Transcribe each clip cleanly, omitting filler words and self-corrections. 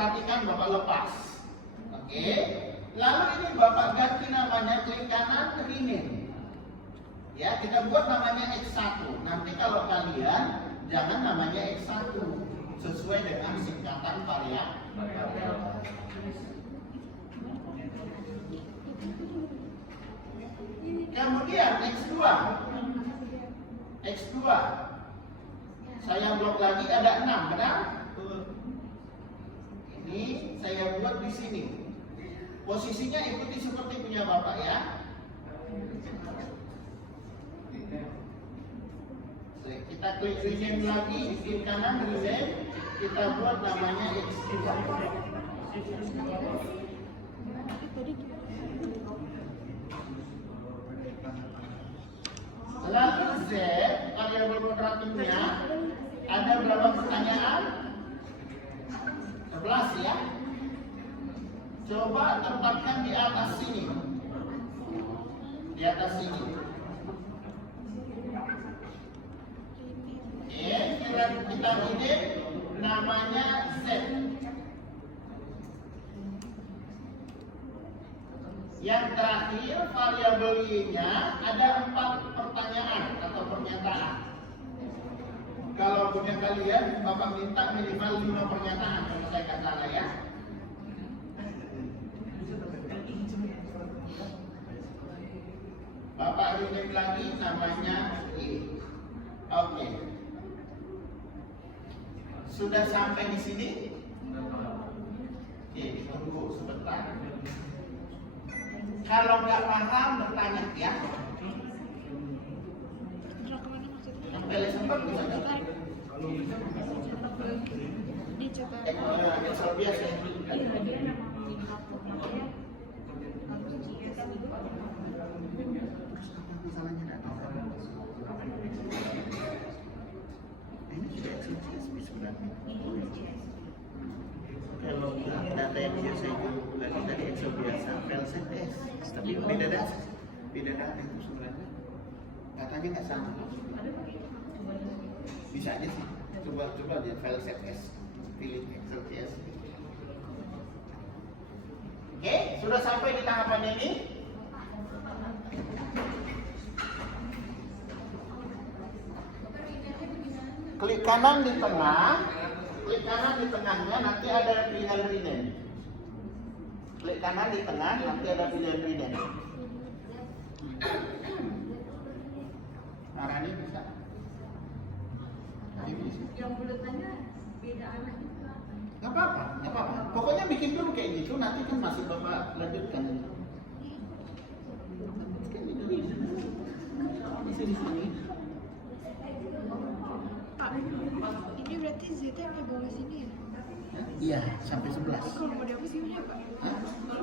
perhatikan Bapak lepas. Oke. Lalu ini Bapak ganti namanya, klik kanan, rename. Ya, kita buat namanya X1. Nanti kalau kalian jangan namanya X1, sesuai dengan singkatan variabel. Kemudian X2. X2. Saya blok lagi ada 6, benar? Ini saya buat di sini. Posisinya ikuti seperti punya Bapak ya. Kita klik rename lagi, klik kanan rename, kita buat namanya X2. Lalu Z, variabel moderatornya ada berapa pertanyaan? 11 ya. Coba tempatkan di atas sini. Di atas sini. Kita ini namanya Z. Yang terakhir variabel Y-nya ada 4 pertanyaan atau pernyataan. Kalau punya kalian, Bapak minta minimal 5 pernyataan kalau saya nggak salah ya. Bapak rename lagi namanya Y. Oke. Sudah sampai di sini? Oke, tunggu sebentar. Kalau nggak paham bertanya ya. Sampai lesson bisa nggak? Excel biasa. Kalau data yang biasa itu lagi dari Excel biasa, file CSV, tapi beda data itu sebenarnya datanya nggak sama. Bisa aja sih, coba dia file CSV, pilih Excel CSV. Oke, sudah sampai di tahapan ini. Klik kanan di tengah, klik kanan di tengahnya nanti ada pilihan rename. Klik kanan di tengah nanti ada pilihan rename. Arahnya bisa. Yang buletannya beda anak itu apa? Nggak apa-apa. Pokoknya bikin dulu kayak gitu, nanti kan masih Bapak lanjutkan. Bisa di sini. Pak, ini berarti Z sampai bawah sini ya? Iya, sampai 11. Kalau mau dihapus gimana Pak?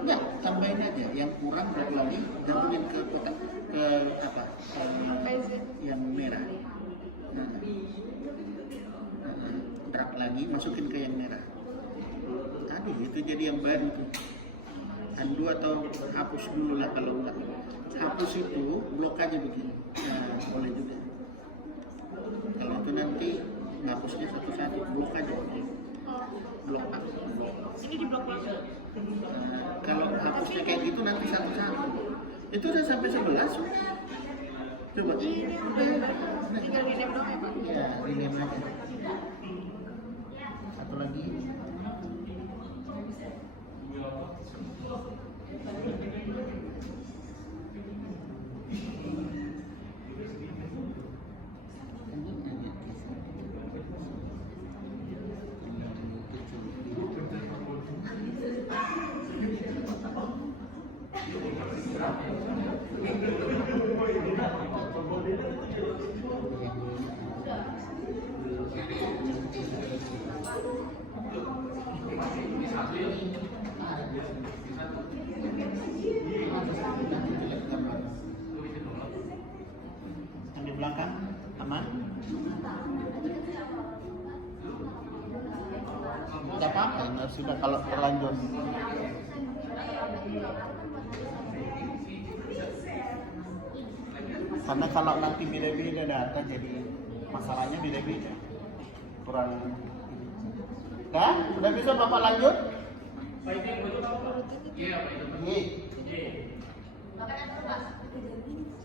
Enggak, tambahin aja. Yang kurang berapa lagi, gantungin ke kotak, ke apa? Yang merah. Drag lagi, masukin ke yang merah. Aduh, itu jadi yang baru tuh. Undo atau hapus dulu lah kalau enggak. Hapus itu, blok aja begini. Nah, boleh juga. Kalau itu nanti ngapusnya satu-satu, blok aja. Blok up. Ini di blok berapa? Kalau hapusnya kayak gitu nanti satu-satu. Itu udah sampai 11. Coba. Ini udah tinggal di name doang ya Pak? Iya, rename aja. Satu lagi. Yang di belakang aman? Tidak apa-apa, sudah kalau terlanjur. Karena kalau nanti beda-beda data jadi masalahnya beda-beda. Kurang Nah, sudah bisa Bapak lanjut? Urutannya Ini.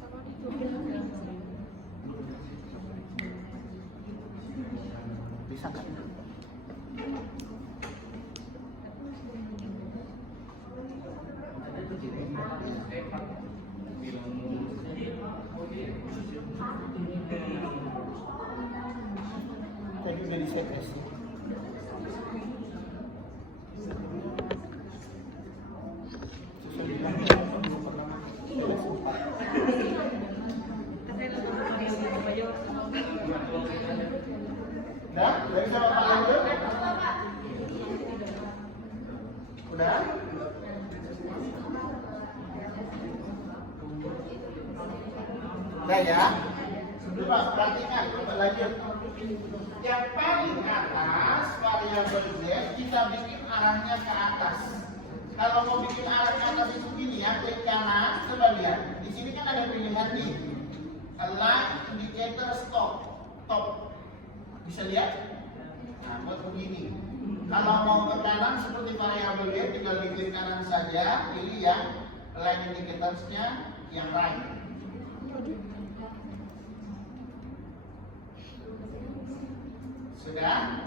sama di Bisa kan? Tadi udah di set S. Udah? Udah bisa Bapak lanjut? Udah? Udah ya? Coba perhatikan, coba lanjut. Yang paling atas variabel Z kita bikin arahnya ke atas. Kalau mau bikin arah ke atas itu gini ya, klik kanan, coba lihat. Di sini kan ada pilihan nih. Align indicator stop. Top. Bisa lihat? Nah, buat begini. Kalau mau ke kanan seperti variabel Y, tinggal diklik kanan saja, pilih yang align indicatorsnya yang right. Sudah?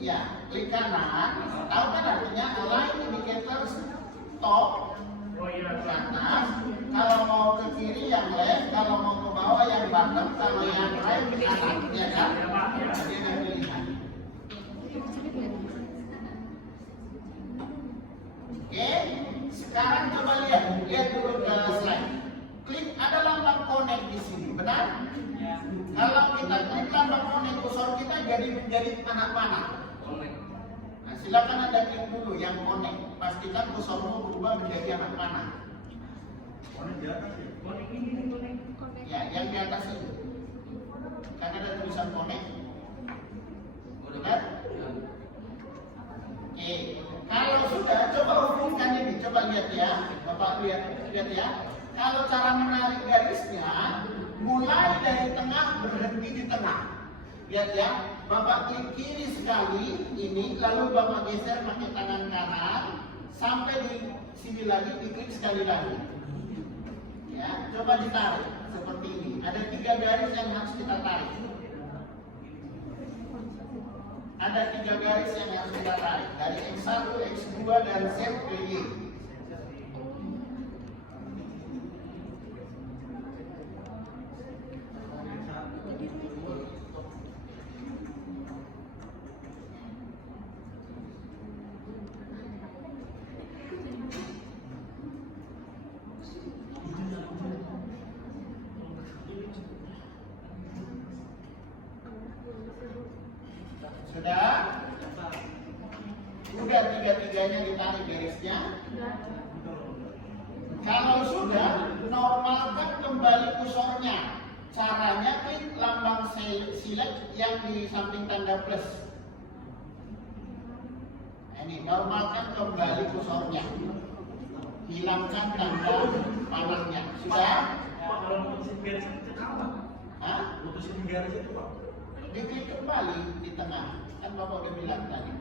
Iya, klik kanan. Tahu kan artinya align indicator stop kanan. Kalau mau ke kiri yang left, kalau mau ke bawah yang bottom, kalau yang right kanan, ya kan? Jadi ada pilihan. Oke, sekarang coba lihat dulu ke slide. Klik ada lambang connect di sini, benar? Kalau kita klik lambang connect, kursor kita jadi menjadi anak panah. Nah, silakan Anda klik dulu yang connect. Pastikan kursormu berubah menjadi anak panah. Ya, yang di atas itu. Kan ada tulisan connect. Lihat. Oke, kalau sudah coba hubungkan ini, coba lihat ya. Bapak lihat ya. Kalau cara menarik garisnya, mulai dari tengah berhenti di tengah. Lihat ya, Bapak klik kiri sekali ini, lalu Bapak geser pakai tangan kanan sampai di sini lagi, diklik sekali lagi. Ya, coba ditarik seperti ini. Ada 3 garis yang harus kita tarik. Ada 3 garis yang harus kita tarik dari X1, X2 dan Z ke Y. Sudah? Sudah 3-3-nya ditarik garisnya. Kalau sudah, normalkan kembali kursornya. Caranya klik lambang select yang di samping tanda plus. Ini normalkan kembali kursornya. Hilangkan tanda panahnya. Sudah? Hah? Putusin garis itu Pak. Diklik kembali di tengah. Kan Bapak udah bilang tadi.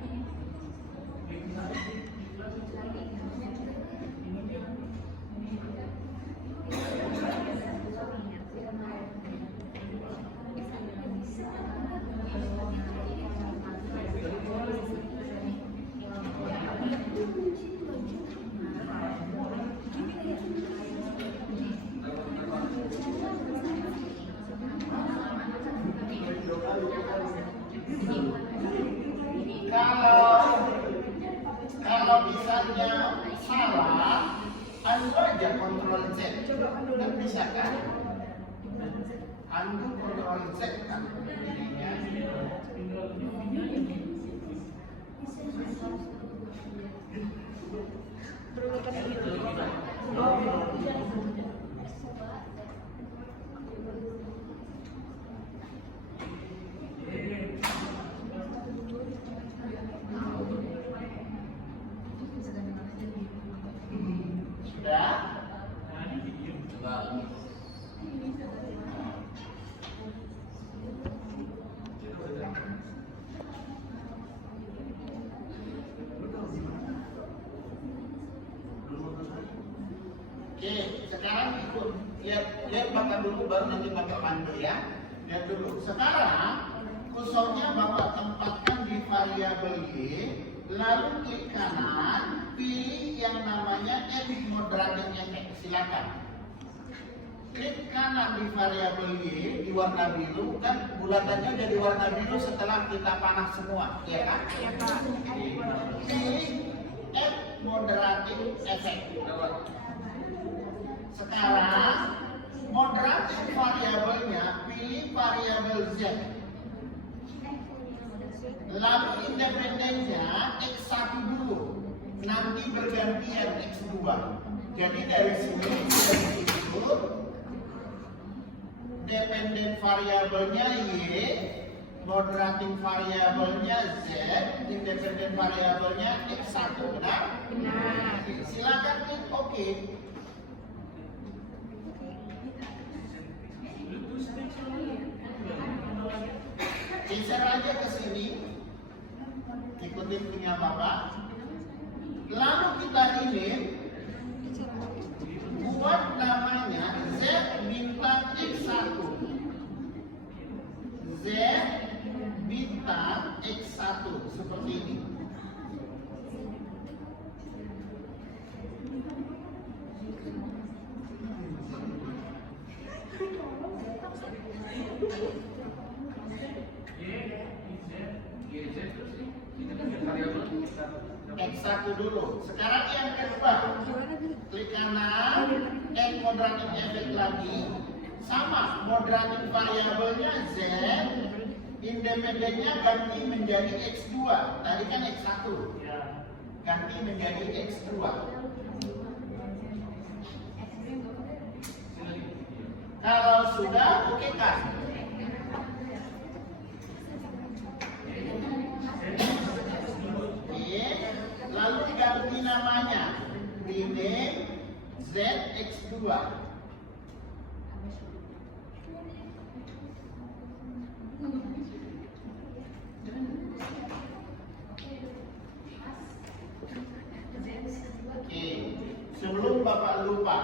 Kalau misalnya salah, undo aja Ctrl Z. Dan bisa kan? Undo Ctrl Z kan? Berurutannya gitu. Sudah? Oke, sekarang ikut lihat Bapak dulu, baru nanti Bapak pandu ya. Lihat dulu. Sekarang kursornya Bapak tempatkan di variabel Y, lalu klik kanan, pilih yang namanya edit moderating effect. Silakan. Klik kanan di variabel Y di warna biru, kan bulatannya jadi warna biru setelah kita panah semua, ya kan? Iya Pak. Pilih add moderating effect. Sekarang moderating variabelnya pilih variabel Z. Lalu independennya X1 dulu, nanti bergantian X2. Jadi dari sini itu dependent variabelnya Y, moderating variabelnya Z, independent variabelnya X1, benar? Benar. Silakan klik OK. Geser aja ke sini, ikutin punya Bapak. Lalu kita rename, buat namanya Z bintang X1. Z bintang X1 seperti ini. X1 dulu. Sekarang yang kedua, klik kanan, add moderating effect lagi. Sama, moderating variabelnya Z, independennya ganti menjadi X2. Tadi kan X1, ganti menjadi X2. Kalau sudah, oke kan? Lalu ganti namanya, rename ZX2. Oke, sebelum Bapak lupa,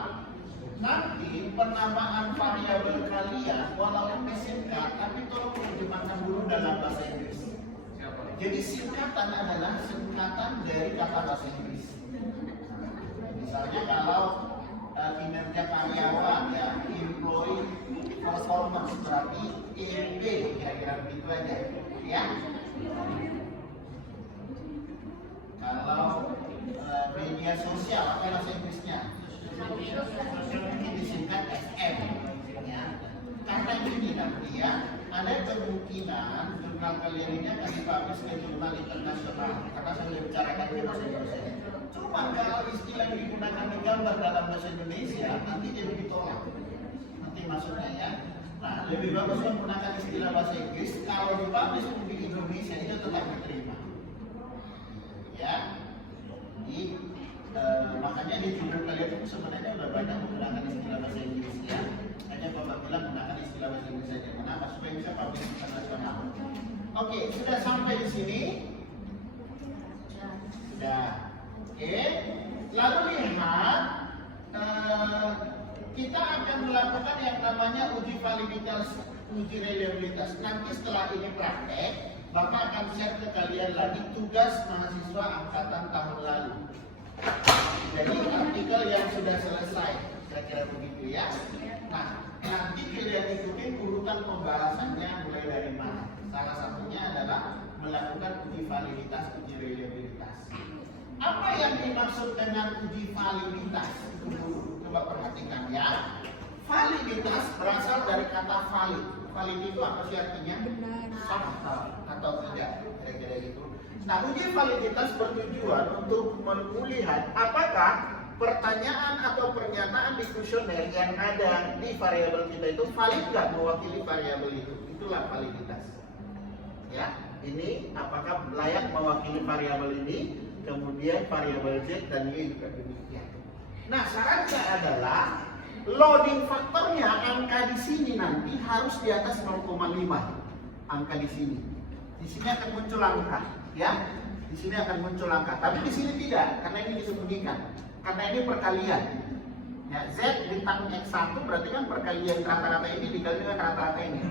nanti penamaan variabel kalian walaupun disingkat, tapi tolong terjemahkan dulu dalam bahasa Inggris. Jadi singkatan adalah singkatan dari kata bahasa Inggris. Misalnya kalau kinerja karyawan ya, employee performance berarti EMP, kira-kira begitu aja, ya. Kalau media sosial apa bahasa Inggrisnya? Disingkat SM, ya. Karena ini nanti ya, ada kemungkinan jurnal kalian ini akan dipublish ke jurnal internasional karena saya sudah bicarakan di bahasa Indonesia. Cuma kalau istilah yang digunakan di gambar dalam bahasa Indonesia nanti jadi ditolak. Nanti maksudnya ya. Nah, lebih bagus menggunakan istilah bahasa Inggris. Kalau dipublish di Indonesia itu tetap diterima. Ya. Jadi makanya di jurnal kalian itu sebenarnya udah banyak menggunakan istilah bahasa Inggris ya. Hanya Bapak bilang gunakan istilah bahasa Inggris saja. Kenapa? Supaya bisa publish internasional. Oke, sudah sampai di sini. Sudah. Oke. Lalu lihat, kita akan melakukan yang namanya uji validitas, uji reliabilitas. Nanti setelah ini praktek, Bapak akan share ke kalian lagi tugas mahasiswa angkatan tahun lalu. Jadi artikel yang sudah selesai, kira-kira begitu ya. Nah, nanti kalian ikutin urutan pembahasannya mulai dari mana. Salah satunya adalah melakukan uji validitas, uji reliabilitas. Apa yang dimaksud dengan uji validitas? Itu dulu, coba perhatikan ya. Validitas berasal dari kata valid. Valid itu apa sih artinya? Sah atau tidak, kira-kira gitu. Nah, uji validitas bertujuan untuk melihat apakah pertanyaan atau pernyataan di kuesioner yang ada di variabel kita itu valid nggak mewakili variabel itu. Itulah validitas. Ya, ini apakah layak mewakili variabel ini, kemudian variabel Z dan Y juga demikian. Nah, syaratnya adalah loading faktornya angka di sini nanti harus di atas 0,5 angka di sini. Di sini akan muncul angka, ya. Di sini akan muncul angka, tapi di sini tidak, karena ini disembunyikan. Karena ini perkalian. Ya, Z bintang X1 berarti kan perkalian rata-rata ini dikali dengan rata-rata ini.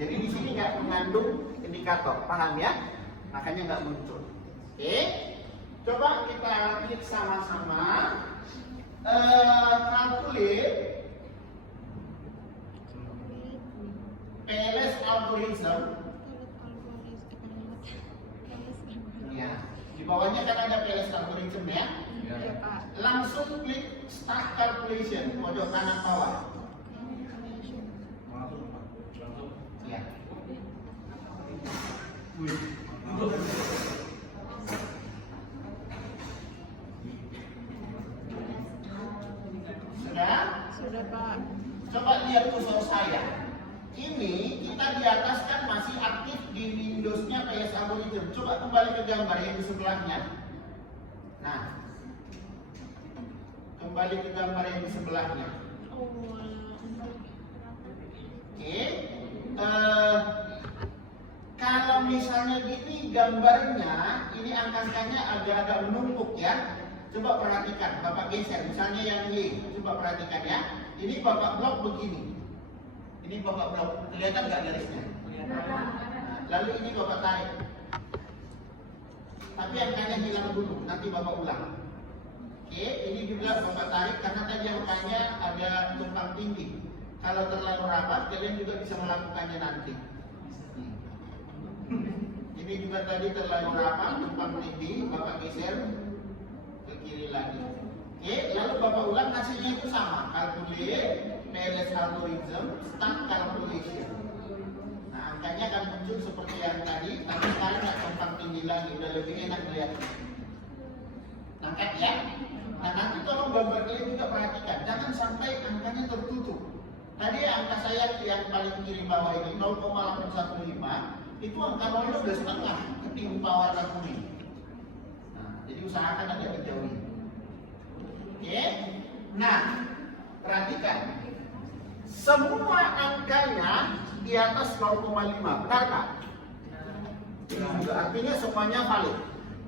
Jadi di sini nggak mengandung indikator, paham ya? Makanya nggak muncul. Oke, coba kita klik sama-sama. Calculate PLS algorithm. Ya, di bawahnya kan ada PLS algorithm ya. Iya Pak. Langsung klik start calculation pojok kanan bawah. Ya. Sudah? Sudah Pak. Coba lihat kursor saya. Ini kita di atas kan masih aktif di Windows-nya PLS algorithm. Coba kembali ke gambar yang di sebelahnya. Nah, kembali ke gambar yang di sebelahnya. Oke. Kalau misalnya gini gambarnya, ini angka-angkanya agak-agak menumpuk ya. Coba perhatikan, Bapak geser. Misalnya yang Y, coba perhatikan ya. Ini Bapak blok begini. Ini Bapak blok, kelihatan nggak garisnya? Lalu ini Bapak tarik. Tapi angkanya hilang dulu, nanti Bapak ulang. Oke, ini juga Bapak tarik karena tadi angkanya ada tumpang tinggi. Kalau terlalu rapat, kalian juga bisa melakukannya nanti. Ini juga tadi terlalu rapat, tumpang tinggi, Bapak geser ke kiri lagi. Oke, lalu Bapak ulang hasilnya itu sama. Calculate PLS algorithm, start calculation. Nah, angkanya akan muncul seperti yang tadi, tapi sekarang nggak tumpang tinggi lagi, udah lebih enak lihat. Nangkep ya? Nah, nanti tolong gambar kalian juga perhatikan, jangan sampai angkanya tertutup. Tadi angka saya yang paling kiri bawah ini 0,815, itu angka 0 udah setengah, ketimpa warna kuning. Nah, jadi usahakan agak dijauhi. Oke? Nah, perhatikan. Semua angkanya di atas 0,5, benar nggak? Artinya semuanya valid.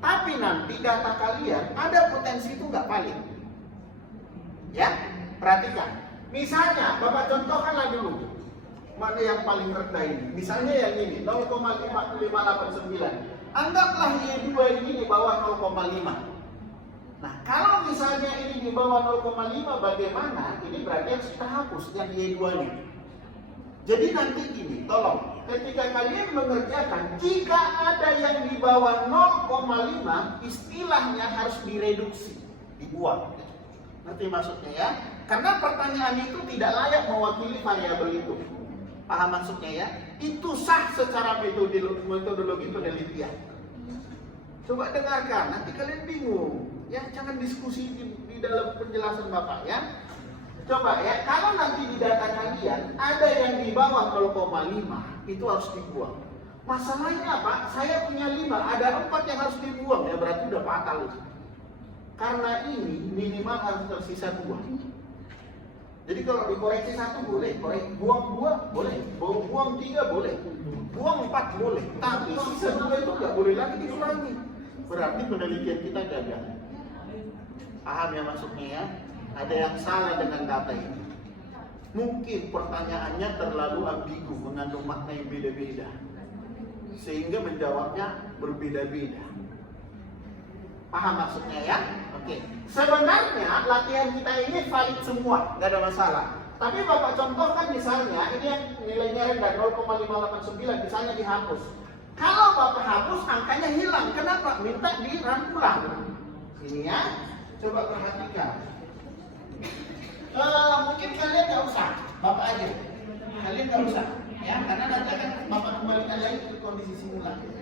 Tapi nanti data kalian ada potensi itu nggak valid. Ya, perhatikan. Misalnya, Bapak contohkanlah dulu mana yang paling rendah ini. Misalnya yang ini 0,589. Anggaplah Y2 ini di bawah 0,5. Nah, kalau misalnya ini di bawah 0,5 bagaimana? Ini berarti harus kita hapus yang Y2-nya. Jadi nanti gini, tolong ketika kalian mengerjakan, jika ada yang di bawah 0,5, istilahnya harus direduksi, dibuang. Nanti maksudnya ya? Karena pertanyaan itu tidak layak mewakili variabel itu. Paham maksudnya ya? Itu sah secara metodologi penelitian. Coba dengarkan, nanti kalian bingung. Ya, jangan diskusi di dalam penjelasan Bapak ya. Coba ya, kalau nanti di data kalian ada yang di bawah 0,5, itu harus dibuang. Masalahnya apa? Saya punya 5, ada 4 yang harus dibuang, ya berarti udah fatal itu. Karena ini minimal harus tersisa 2. Jadi kalau dikoreksi 1 boleh, buang 2 boleh, buang 3 boleh, buang 4 boleh. Tapi sisa 2 itu nggak boleh lagi diulangi. Berarti penelitian kita gagal. Paham ya maksudnya ya? Ada yang salah dengan data ini. Mungkin pertanyaannya terlalu ambigu, mengandung makna yang beda-beda, sehingga menjawabnya berbeda-beda. Paham maksudnya ya? Oke. Sebenarnya latihan kita ini valid semua, nggak ada masalah. Tapi Bapak contohkan misalnya ini yang nilainya rendah 0,589, misalnya dihapus. Kalau Bapak hapus angkanya hilang, kenapa? Minta di-run ulang. Ini ya. Coba perhatikan. Mungkin kalian nggak usah, Bapak aja. Kalian nggak usah, ya, karena nanti akan Bapak kembalikan lagi ke kondisi simulasi.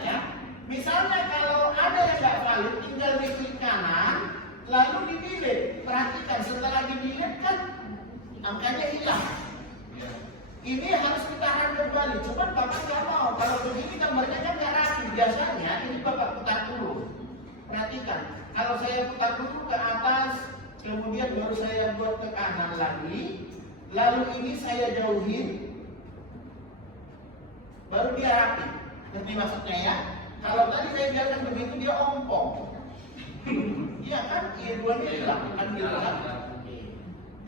Ya, misalnya kalau ada yang nggak valid, tinggal klik kanan, lalu di-delete. Perhatikan, setelah di-delete kan angkanya hilang. Ini harus kita run kembali. Cuman Bapak nggak mau. Kalau begini gambarnya kan nggak rapi. Biasanya ini Bapak putar dulu. Perhatikan. Kalau saya putar dulu ke atas, kemudian baru saya buat ke kanan lagi, lalu ini saya jauhin, baru dia rapi. Ngerti maksudnya ya? Kalau tadi saya biarkan begitu dia ompong. Iya kan? Y2-nya hilang kan gitu kan?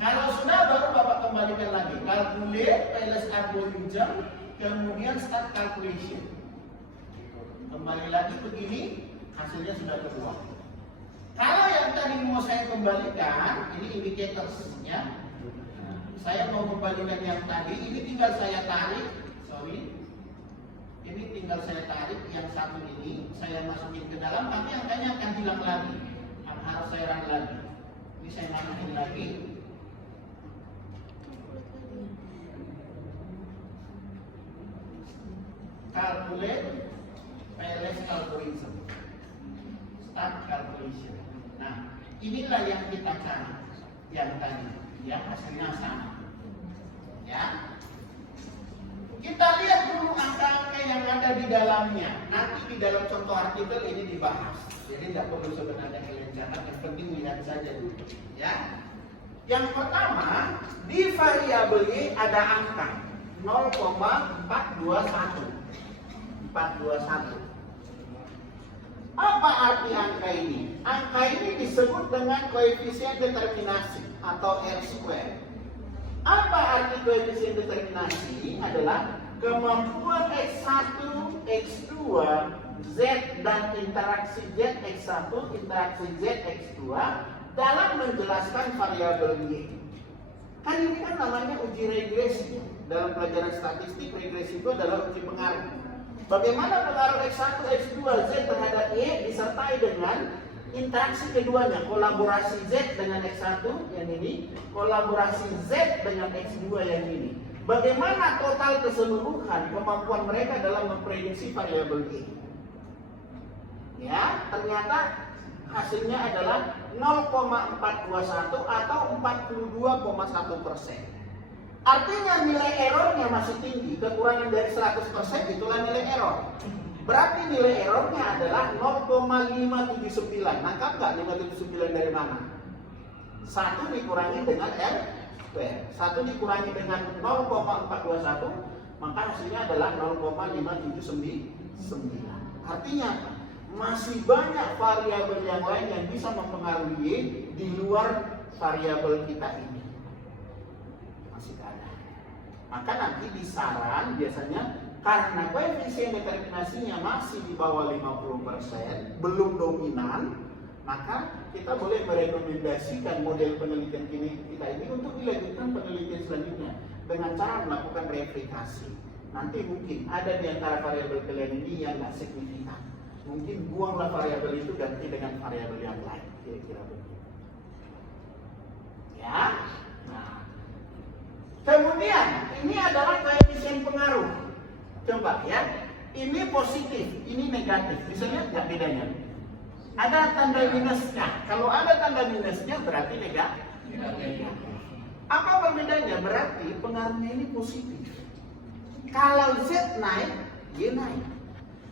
Kalau sudah baru Bapak kembalikan lagi. Calculate PLS algorithm, kemudian start calculation. Kembali lagi begini, hasilnya sudah keluar. Kalau yang tadi mau saya kembalikan, ini indicatorsnya. Saya mau kembalikan yang tadi, ini tinggal saya tarik, ini tinggal saya tarik yang satu ini, saya masukin ke dalam, nanti angkanya akan hilang lagi, harus saya run lagi. Ini saya masukin lagi. Calculate PLS algorithm, start calculation. Nah, inilah yang kita cari, yang tadi, ya hasilnya sama. Ya, kita lihat dulu angka-angka yang ada di dalamnya. Nanti di dalam contoh artikel ini dibahas. Jadi tidak perlu sebenarnya kalian catat, yang penting lihat saja dulu. Ya. Yang pertama, di variabel Y ada angka 0,421. 421. Apa arti angka ini? Angka ini disebut dengan koefisien determinasi atau R². Apa arti koefisien determinasi? Adalah kemampuan X1, X2, Z dan interaksi Z X1, interaksi Z X2 dalam menjelaskan variabel Y. Kan ini kan namanya uji regresi. Dalam pelajaran statistik, regresi itu adalah uji pengaruh. Bagaimana pengaruh X1, X2, Z terhadap Y disertai dengan interaksi keduanya, kolaborasi Z dengan X1 yang ini, kolaborasi Z dengan X2 yang ini. Bagaimana total keseluruhan kemampuan mereka dalam memprediksi variabel Y? Ya, ternyata hasilnya adalah 0,421 atau 42,1%. Artinya nilai errornya masih tinggi, kekurangan dari 100% itulah nilai error. Berarti nilai errornya adalah 0,579. Nangkap nggak 579 dari mana? 1 dikurangi dengan R². 1 dikurangi dengan 0,421, maka hasilnya adalah 0,579. Artinya apa? Masih banyak variabel yang lain yang bisa mempengaruhi Y di luar variabel kita ini. Masih ada. Maka nanti di saran biasanya karena koefisien determinasinya masih di bawah 50%, belum dominan, maka kita boleh merekomendasikan model penelitian kita ini untuk dilanjutkan penelitian selanjutnya dengan cara melakukan replikasi. Nanti mungkin ada di antara variabel kalian ini yang nggak signifikan. Mungkin buanglah variabel itu ganti dengan variabel yang lain, kira-kira begitu. Ya. Nah. Kemudian ini adalah koefisien pengaruh. Coba ya, ini positif, ini negatif. Bisa lihat nggak bedanya? Ada tanda minusnya. Kalau ada tanda minusnya berarti negatif. Apa perbedaannya? Berarti pengaruhnya ini positif. Kalau Z naik, Y naik.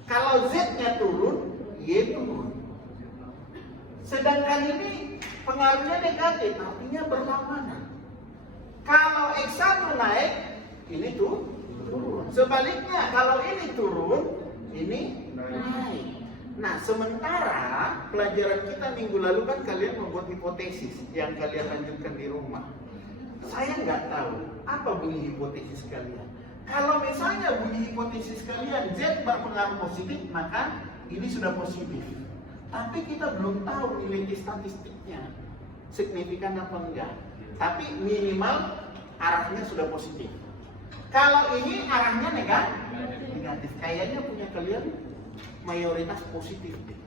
Kalau Z-nya turun, Y turun. Sedangkan ini pengaruhnya negatif, artinya berlawanan. Kalau X1 naik, ini turun. Sebaliknya, kalau ini turun, ini naik. Nah, sementara pelajaran kita minggu lalu kan kalian membuat hipotesis yang kalian lanjutkan di rumah. Saya nggak tahu apa bunyi hipotesis kalian. Kalau misalnya bunyi hipotesis kalian Z berpengaruh positif, maka ini sudah positif. Tapi kita belum tahu nilai statistiknya signifikan apa enggak. Tapi minimal arahnya sudah positif. Kalau ini arahnya negatif. Kayaknya punya kalian mayoritas positif deh.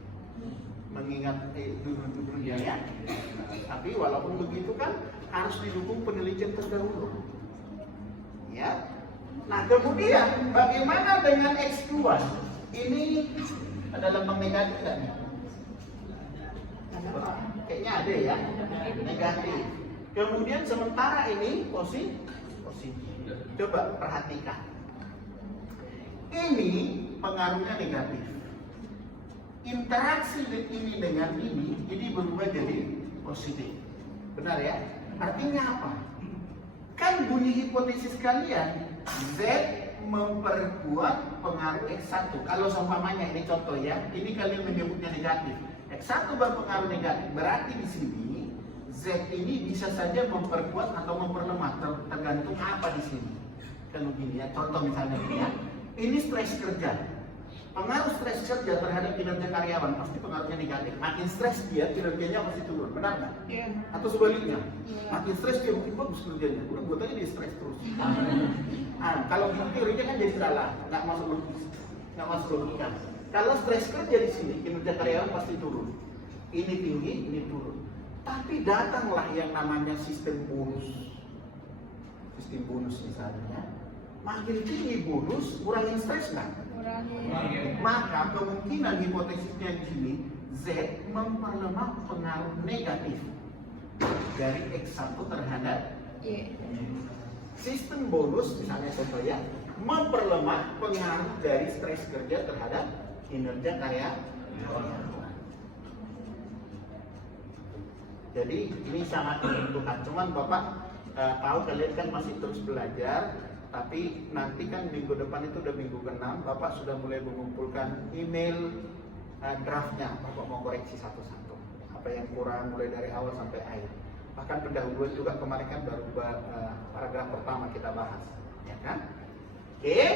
Mengingat dulu-dulunya ya. Tapi walaupun begitu kan harus didukung penelitian terdahulu. Ya. Nah, kemudian bagaimana dengan X2? Ini ada lambang negatif kan? Kayaknya ada ya, negatif. Kemudian sementara ini positif. Coba perhatikan. Ini pengaruhnya negatif. Interaksi ini dengan ini berubah jadi positif. Benar ya? Artinya apa? Kan bunyi hipotesis kalian Z memperkuat pengaruh X1. Kalau seumpamanya ini contoh ya, ini kalian menyebutnya negatif. X1 berpengaruh negatif, berarti di sini Z ini bisa saja memperkuat atau memperlemah, tergantung apa di sini. Kalau gini ya, contoh misalnya gini ya, ini stres kerja. Pengaruh stres kerja terhadap kinerja karyawan pasti pengaruhnya negatif. Makin stres dia, kinerjanya pasti turun, benar nggak? Iya. Atau sebaliknya, makin stres dia makin bagus kerjanya. Udah buat aja dia stres terus. Kalau gitu teorinya kan jadi salah, nggak masuk logis, nggak masuk logika. Kalau stres kerja di sini, kinerja karyawan pasti turun. Ini tinggi, ini turun. Tapi datanglah yang namanya sistem bonus. Sistem bonus misalnya, makin tinggi bonus, kurangin stres nggak? Kurangin. Maka kemungkinan hipotesisnya di sini Z memperlemah pengaruh negatif dari X1 terhadap Iya. sistem bonus, misalnya contohnya memperlemah pengaruh dari stres kerja terhadap kinerja karyawan. Jadi ini sangat menentukan. Cuman Bapak tahu kalian kan masih terus belajar, tapi nanti kan minggu depan itu udah minggu ke-6, Bapak sudah mulai mengumpulkan email draftnya. Bapak mau koreksi satu-satu. Apa yang kurang mulai dari awal sampai akhir. Bahkan pendahuluan juga kemarin kan baru paragraf pertama kita bahas, ya kan? Oke.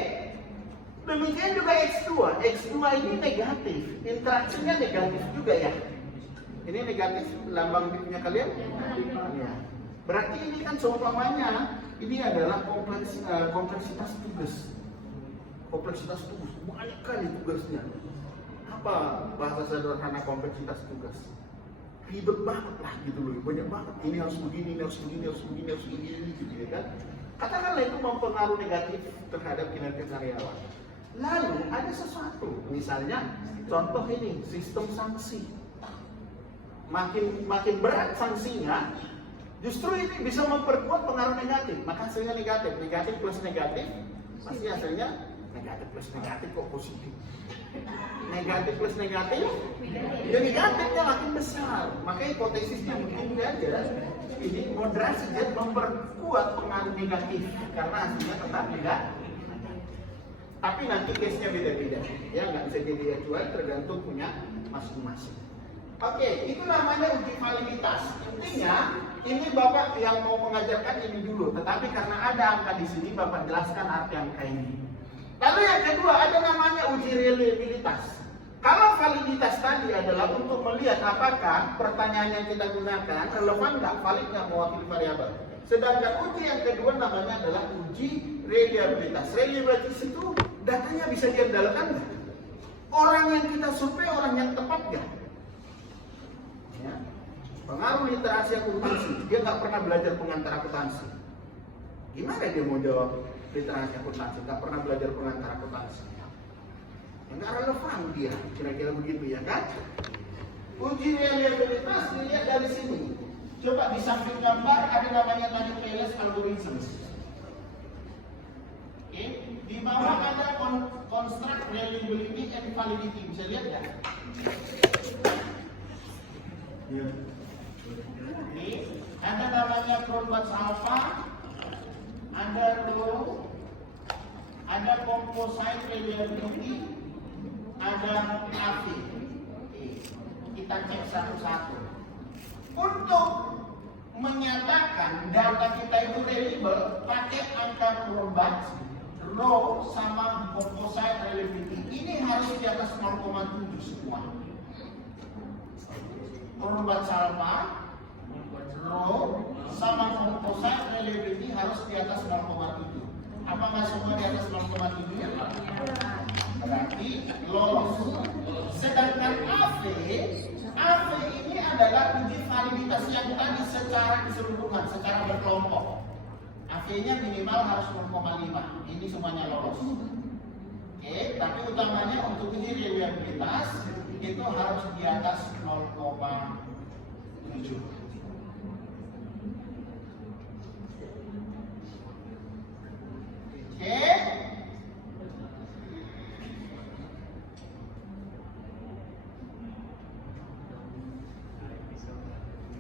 Demikian juga X2. X2 ini negatif, interaksinya negatif juga ya. Ini negatif lambang bitnya kalian? Ya. Berarti ini kan seumpamanya ini adalah kompleksitas tugas. Kompleksitas tugas banyak kali tugasnya. Apa bahasa sederhana kompleksitas tugas? Ribet banget lah gitu loh, banyak banget. Ini harus begini, ini harus begini, harus begini, harus begini, gitu ya kan? Katakanlah itu mempengaruhi negatif terhadap kinerja karyawan. Lalu ada sesuatu, misalnya contoh ini sistem sanksi. Makin berat sanksinya, justru ini bisa memperkuat pengaruh negatif. Maka hasilnya negatif, negatif plus negatif, pasti hasilnya negatif plus negatif kok positif. Negatif plus negatif, ya negatifnya makin besar. Maka hipotesisnya mungkin aja ini moderasi Z memperkuat pengaruh negatif karena hasilnya tetap negatif. Tapi nanti case-nya beda-beda, ya nggak bisa jadi acuan, tergantung punya masing-masing. Oke, itu namanya uji validitas. Intinya, ini Bapak yang mau mengajarkan ini dulu, tetapi karena ada angka di sini, Bapak jelaskan arti angka ini. Lalu yang kedua, ada namanya uji reliabilitas. Kalau validitas tadi adalah untuk melihat apakah pertanyaan yang kita gunakan relevan nggak, valid nggak, mewakili variabel. Sedangkan uji yang kedua namanya adalah uji reliabilitas. Reliabilitas itu datanya bisa diandalkan nggak? Orang yang kita survei orang yang tepat nggak? Ya. Pengaruh literasi akuntansi, dia nggak pernah belajar pengantar akuntansi. Gimana dia mau jawab literasi akuntansi? Nggak pernah belajar pengantar akuntansi. Ya, nggak relevan dia, kira-kira begitu ya kan? Uji reliabilitas dilihat dari sini. Coba di samping gambar ada namanya tadi Thales algorithms. Oke, di bawah ada construct reliability and validity. Bisa lihat nggak? Ya. Oke, ada namanya Cronbach's alpha, ada rho, ada composite reliability, ada AV. Oke, kita cek satu-satu. Untuk menyatakan data kita itu reliable, pakai angka Cronbach, rho sama composite reliability. Ini harus di atas 0,7 semua. Cronbach alpha, rho sama composite reliability harus di atas 0,7. Apa nggak semua di atas 0,7 ya? Berarti lolos. Sedangkan AV ini adalah uji validitas yang tadi secara keseluruhan, secara berkelompok. AV-nya minimal harus 0,5. Ini semuanya lolos. Oke, tapi utamanya untuk uji reliabilitas itu harus di atas 0,7. Oke.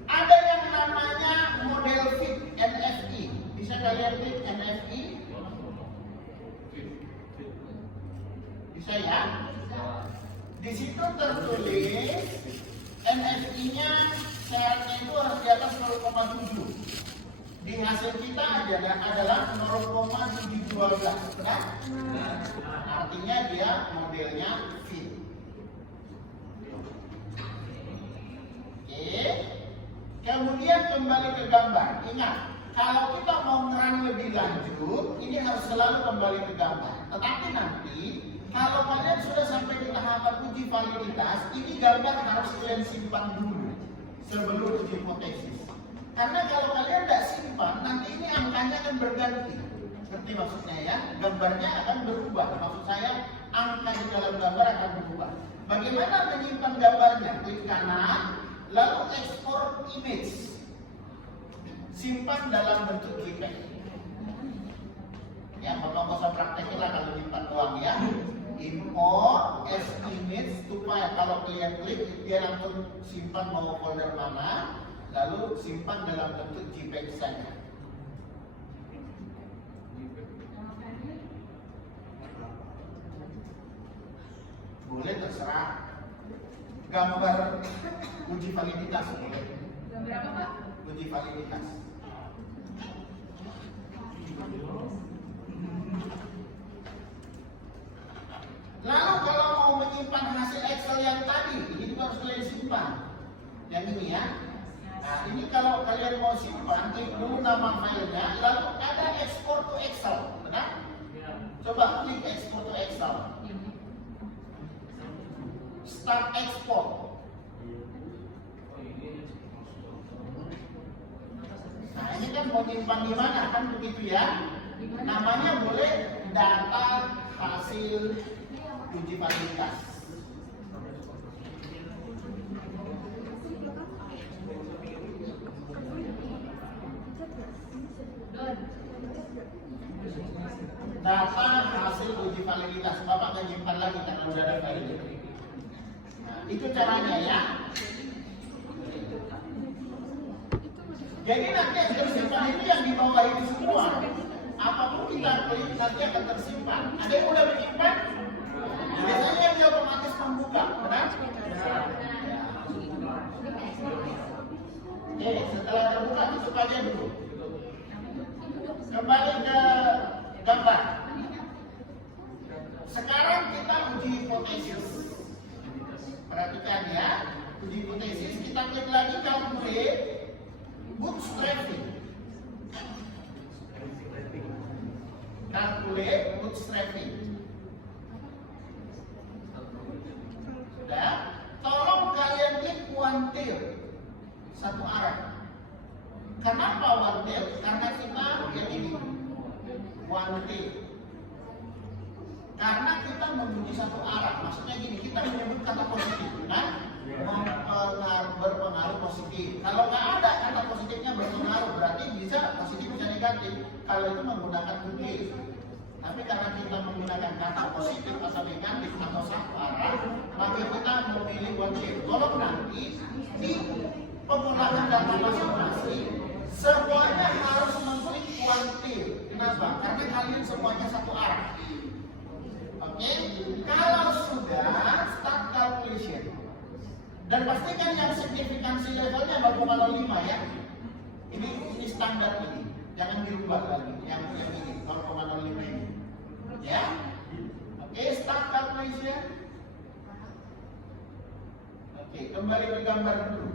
Ada yang namanya model fit NFI. Bisa kalian fit NFI? Bisa ya? Di situ tertulis NFI-nya syaratnya itu harus di atas 0,7. Di hasil kita adalah 0,712, kan? Artinya dia modelnya fit. Oke. Kemudian kembali ke gambar. Ingat, kalau kita mau ngerang lebih lanjut, ini harus selalu kembali ke gambar. Tetapi nanti, kalau kalian sudah sampai di tahapan uji validitas, ini gambar harus kalian simpan dulu sebelum uji hipotesis. Karena kalau kalian tidak simpan, nanti ini angkanya akan berganti. Seperti maksudnya ya, gambarnya akan berubah. Maksud saya, angka di dalam gambar akan berubah. Bagaimana menyimpan gambarnya? Klik kanan, lalu export image. Simpan dalam bentuk JPEG. Ya, Bapak nggak usah praktekin lah kalau nyimpan doang ya. Import as image to file. Kalau kalian klik, dia langsung simpan mau folder mana, lalu simpan dalam bentuk JPEG saja. Boleh terserah. Gambar uji validitas boleh. Gambar apa, Pak? Uji validitas. Lalu kalau mau menyimpan hasil Excel yang tadi, ini juga harus kalian simpan. Yang ini ya. Nah, ini kalau kalian mau simpan, klik dulu nama filenya, lalu ada export to Excel, benar? Coba klik export to Excel. Start export. Nah, ini kan mau nyimpan di mana kan begitu ya? Namanya boleh data hasil uji validitas. Data hasil uji validitas. Bapak nggak nyimpan lagi karena udah ada file. Nah, itu caranya ya. Jadi nanti yang tersimpan itu yang di bawah itu semua. Apapun kita klik nanti akan tersimpan. Ada yang udah menyimpan? Biasanya dia otomatis membuka, benar? Oke, setelah terbuka tutup aja dulu. Kembali ke gambar. Sekarang kita uji hipotesis. Perhatikan ya, uji hipotesis kita klik lagi calculate bootstrapping. Calculate bootstrapping. Sudah, tolong kalian klik one tail, satu arah. Kenapa one tail? Karena kita yang ini one tail. Karena kita menuju satu arah. Maksudnya gini, kita menyebut kata positif, kan? Berpengaruh positif. Kalau nggak ada kata positifnya berpengaruh, berarti bisa positif bisa negatif. Kalau itu menggunakan kunci. Tapi karena kita menggunakan kata positif atau negatif atau satu arah, maka kita memilih one tail. Tolong nanti di penggunaan data masing-masing semuanya harus mengklik one tail. Kenapa? Karena kalian semuanya satu arah. Oke, kalau sudah start calculation dan pastikan yang signifikansi levelnya 0,05 ya. Ini standar ini, jangan dirubah lagi. Yang ini 0,05 ini, ya. Oke, start calculation. Oke, kembali ke gambar dulu.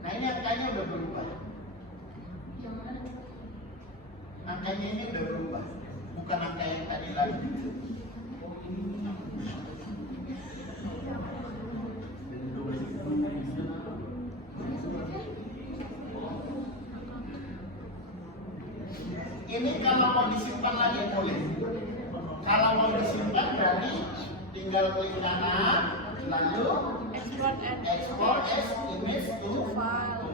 Nah ini angkanya udah berubah. Angkanya ini udah berubah. Bukan angka yang tadi lagi. Ini kalau mau disimpan lagi boleh. Kalau mau disimpan berarti tinggal klik kanan, lalu export as image to file.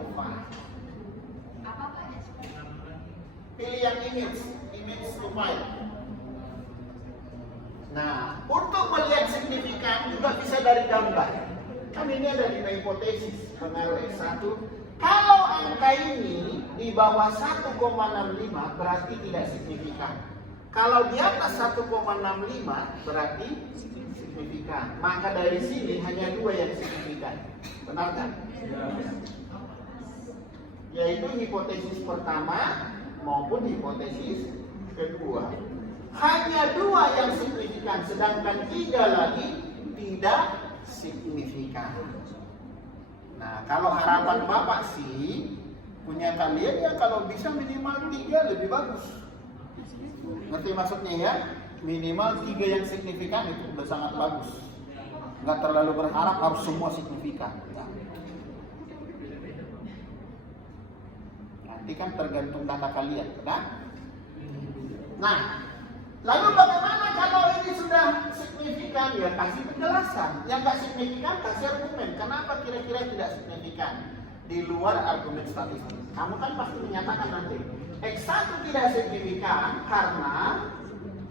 Pilih yang image to file. Nah, untuk melihat signifikan juga bisa dari gambar. Kan ini ada 5 hipotesis pengaruh S1. Kalau angka ini di bawah 1,65 berarti tidak signifikan. Kalau di atas 1,65 berarti signifikan. Maka dari sini hanya 2 yang signifikan. Benar kan? Yaitu hipotesis pertama maupun hipotesis kedua. Hanya 2 yang signifikan, sedangkan 3 lagi tidak signifikan. Nah, kalau harapan Bapak sih punya kalian ya kalau bisa minimal 3 lebih bagus. Ngerti maksudnya ya? Minimal 3 yang signifikan itu udah sangat bagus. Nggak terlalu berharap harus semua signifikan. Ya. Nanti kan tergantung data kalian, benar? Nah, lalu bagaimana kalau ini sudah signifikan? Ya kasih penjelasan. Yang nggak signifikan kasih argumen. Kenapa kira-kira tidak signifikan? Di luar argumen statistik. Kamu kan pasti menyatakan nanti X1 tidak signifikan karena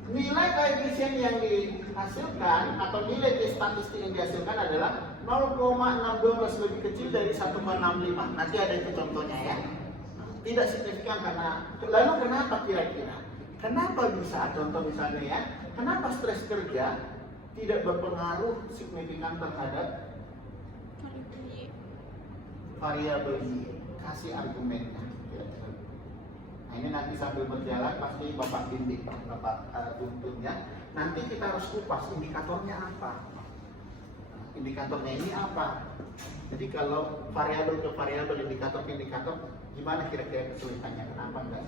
nilai koefisien yang dihasilkan atau nilai T statistik yang dihasilkan adalah 0,612 lebih kecil dari 1,65. Nanti ada itu contohnya ya. Tidak signifikan karena, lalu kenapa kira-kira? Kenapa bisa? Contoh misalnya ya, kenapa stres kerja tidak berpengaruh signifikan terhadap variabel Y? Kasih argumennya. Nah, ini nanti sambil berjalan pasti Bapak bimbing, Bapak tuntunnya. Nanti kita harus kupas indikatornya apa. Indikatornya ini apa? Jadi kalau variabel ke variabel, indikator ke indikator, gimana kira-kira kesulitannya? Kenapa enggak?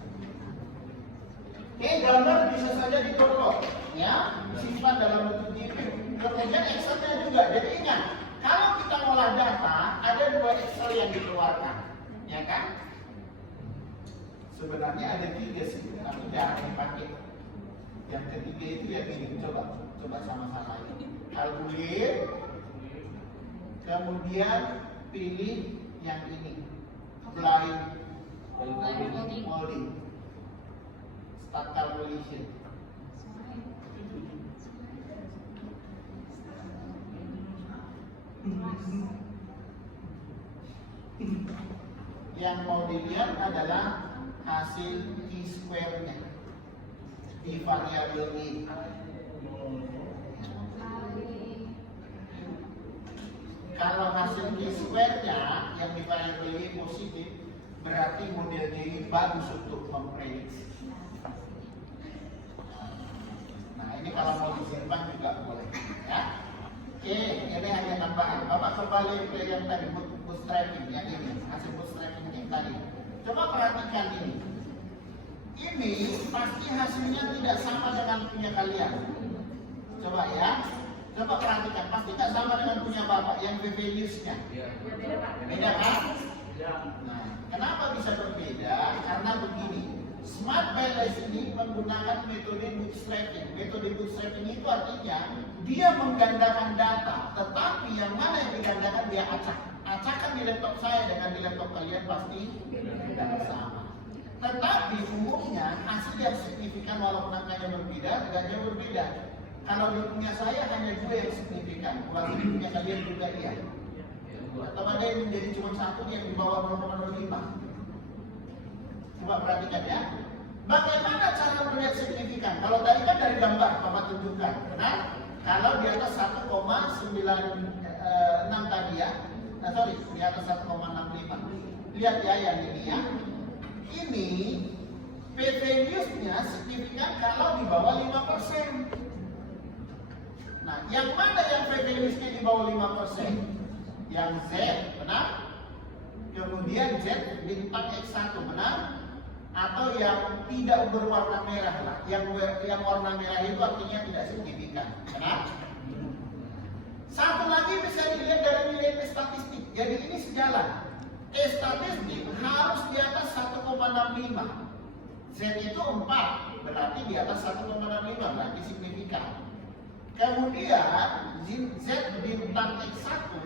Oke, gambar bisa saja diperoleh, ya, simpan dalam bentuk JPEG. Kemudian Excel-nya juga. Jadi ingat, kalau kita ngolah data, ada 2 Excel yang dikeluarkan, ya kan? Sebenarnya ada 3 sih, tapi jangan dipakai. Yang ketiga itu yang ini, coba sama-sama ini. Kalkulir, kemudian pilih yang ini, blind molding, start calculation. Yang mau dilihat adalah hasil T-square-nya di variabel Y. Kalau hasil T-square-nya yang di variabel Y positif, berarti modelnya ini bagus untuk memprediksi. Nah, ini kalau mau disimpan juga boleh, ya. Oke, ini hanya tambahan. Bapak kembali ke yang tadi, bootstrapping, yang ini, hasil bootstrapping yang tadi. Coba perhatikan ini. Ini pasti hasilnya tidak sama dengan punya kalian. Coba ya. Coba perhatikan, pasti tidak sama dengan punya Bapak yang values-nya. Beda kan? Nah, kenapa bisa berbeda? Karena begini. Smart Balance ini menggunakan metode bootstrapping. Metode bootstrapping itu artinya dia menggandakan data, tetapi yang mana yang digandakan dia acak. Acakan di laptop saya dengan di laptop kalian pasti tidak sama. Tetapi umumnya hasil yang signifikan walaupun angkanya berbeda, tidak jauh berbeda. Kalau di punya saya hanya 2 yang signifikan, kalau di punya kalian juga iya. Atau ada yang menjadi cuma 1 yang di bawah 0,05. Coba perhatikan ya. Bagaimana cara melihat signifikan? Kalau tadi kan dari gambar Bapak tunjukkan, benar? Kalau di atas 1,96 tadi ya. Di atas 1,65. Lihat ya yang ini ya. Ini p-values-nya signifikan kalau di bawah 5%. Nah, yang mana yang p-values-nya di bawah 5%? Yang Z, benar? Kemudian Z bintang X1, benar? Atau yang tidak berwarna merah lah. Yang warna merah itu artinya tidak signifikan, benar? Satu lagi bisa dilihat dari nilai T statistik. Jadi ini sejalan. T statistik harus di atas 1,65. Z itu 4, berarti di atas 1,65, berarti signifikan. Kemudian Z bintang X1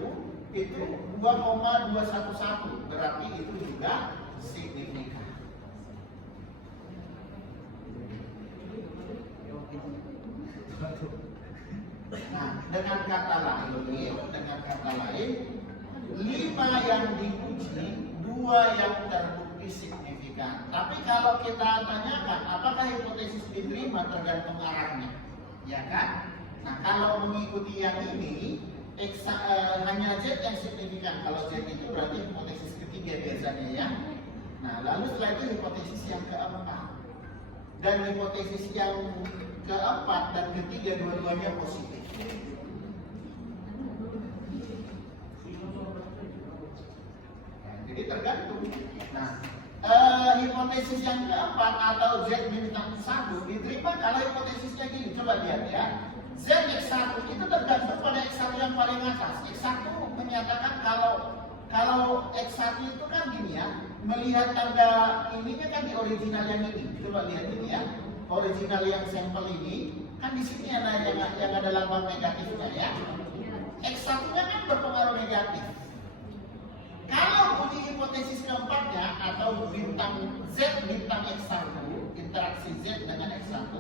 itu 2,211, berarti itu juga signifikan. Nah, dengan kata lain, 5 yang diuji, 2 yang terbukti. lebih signifikan. Tapi kalau kita tanyakan apakah hipotesis diterima tergantung arahnya, ya kan? Nah kalau mengikuti yang ini hanya Z yang signifikan. Kalau Z itu berarti hipotesis ketiga biasanya ya. Nah lalu setelah itu hipotesis yang keempat. Dan hipotesis yang keempat dan ketiga dua-duanya positif. Jadi tergantung. Nah, hipotesis yang keempat atau Z bintang 1 diterima kalau hipotesisnya gini. Coba lihat ya. Z X1 itu tergantung pada X1 yang paling atas. X1 menyatakan kalau X1 itu kan gini ya, melihat tanda ininya kan di original yang ini. Coba lihat ini ya. Original yang sampel ini kan di sini ada yang ada lambang negatifnya ya. X1-nya kan berpengaruh negatif. Kalau bunyi hipotesis keempatnya atau bintang Z bintang X1, interaksi Z dengan X1,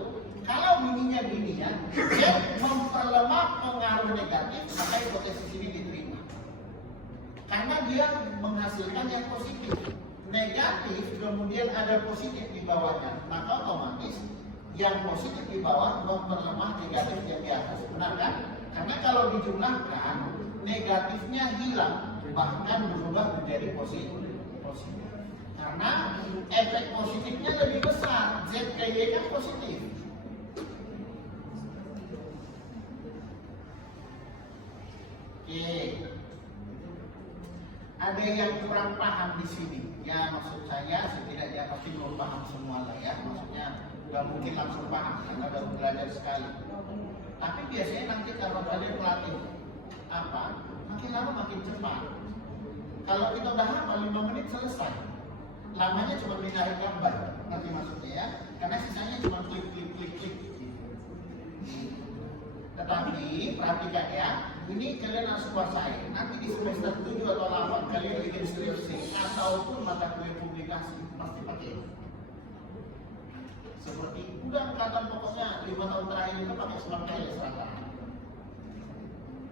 kalau bunyinya gini ya, Z memperlemah pengaruh negatif, maka hipotesis ini diterima. Karena dia menghasilkan yang positif. Negatif kemudian ada positif di bawahnya, maka otomatis yang positif di bawah memperlemah negatif yang di atas. Benar kan? Karena kalau dijumlahkan, negatifnya hilang, bahkan berubah menjadi positif. Karena efek positifnya lebih besar. Z ke Y kan positif. Oke. Ada yang kurang paham di sini. Ya maksud saya setidaknya pasti belum paham semua lah ya. Maksudnya nggak mungkin langsung paham karena baru belajar sekali. Tapi biasanya nanti kalau kalian pelatih apa, makin lama makin cepat. Kalau kita udah hafal 5 menit selesai. Lamanya cuma mencari gambar, ngerti maksudnya ya? Karena sisanya cuma klik. Tetapi perhatikan ya, ini kalian harus kuasai. Nanti di semester 7 atau 8 kalian bikin skripsi ataupun mata kuliah publikasi pasti pakai. Seperti udah angkatan pokoknya 5 tahun terakhir itu pakai smart keles rata-rata.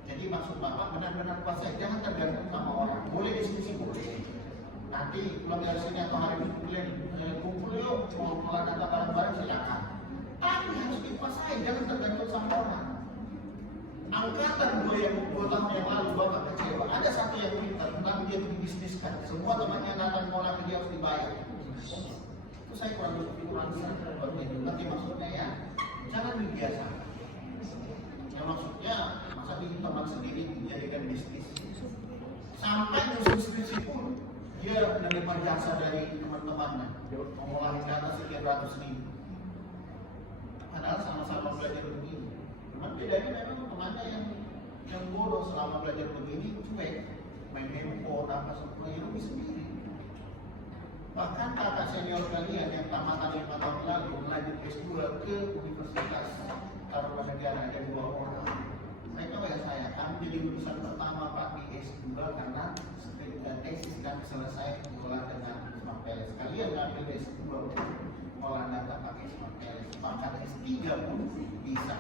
Jadi maksud Bapak benar-benar kuasai, jangan tergantung sama orang. Boleh diskusi boleh. Nanti pulang dari sini atau hari ini kalian kumpul yuk, mau keluar data bareng-bareng silakan. Tapi harus dikuasai, jangan tergantung sama orang. Angkatan 2 tahun yang lalu Bapak kecewa. Ada satu yang pintar, tetapi dia dibisniskan. Semua temannya datang mau lagi dia harus dibayar. Itu saya kurang nanti maksudnya ya, jangan dibiasakan. Ya maksudnya masa teman sendiri dijadikan bisnis. Sampai musim skripsi pun dia menerima jasa dari teman-temannya, mengolahin data sekian ratus ribu. Padahal sama-sama belajar begini. Cuman bedanya memang temannya yang bodoh selama belajar begini cuek, main handphone apa semua itu sendiri. Bahkan kakak senior kalian yang tamatan 5 tahun lalu lanjut S2 ke Universitas Tarumanegara ada 2 orang. Mereka kayak saya, kami jadi lulusan pertama Pak di S2 karena tesis kami selesai olah dengan smart keles. Kalian ngambil S2 olah data pakai smart keles. Bahkan S3 pun bisa.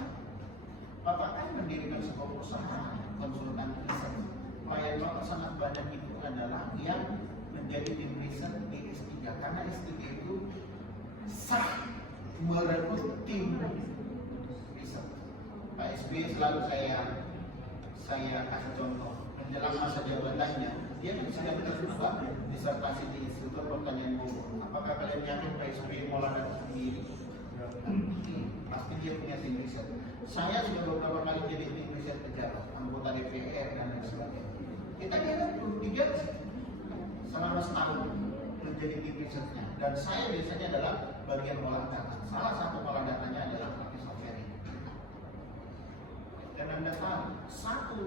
Bapak kan mendirikan sebuah perusahaan konsultan riset. Klien Bapak sangat banyak itu adalah yang menjadi tim riset di S3 karena S3 itu sah merekrut tim riset. Pak SBY selalu saya kasih contoh menjelang masa jabatannya dia sedang terlibat disertasi di Institut Pertanian Bogor. Apakah kalian yakin Pak SBY mau data sendiri? Pasti dia punya tim riset. Saya sudah beberapa kali jadi tim riset pejabat, anggota DPR dan lain sebagainya. Kita digaji selama setahun menjadi tim risetnya. Dan saya biasanya adalah bagian olah data. Salah satu olah datanya adalah pakai software. Dan Anda tahu, satu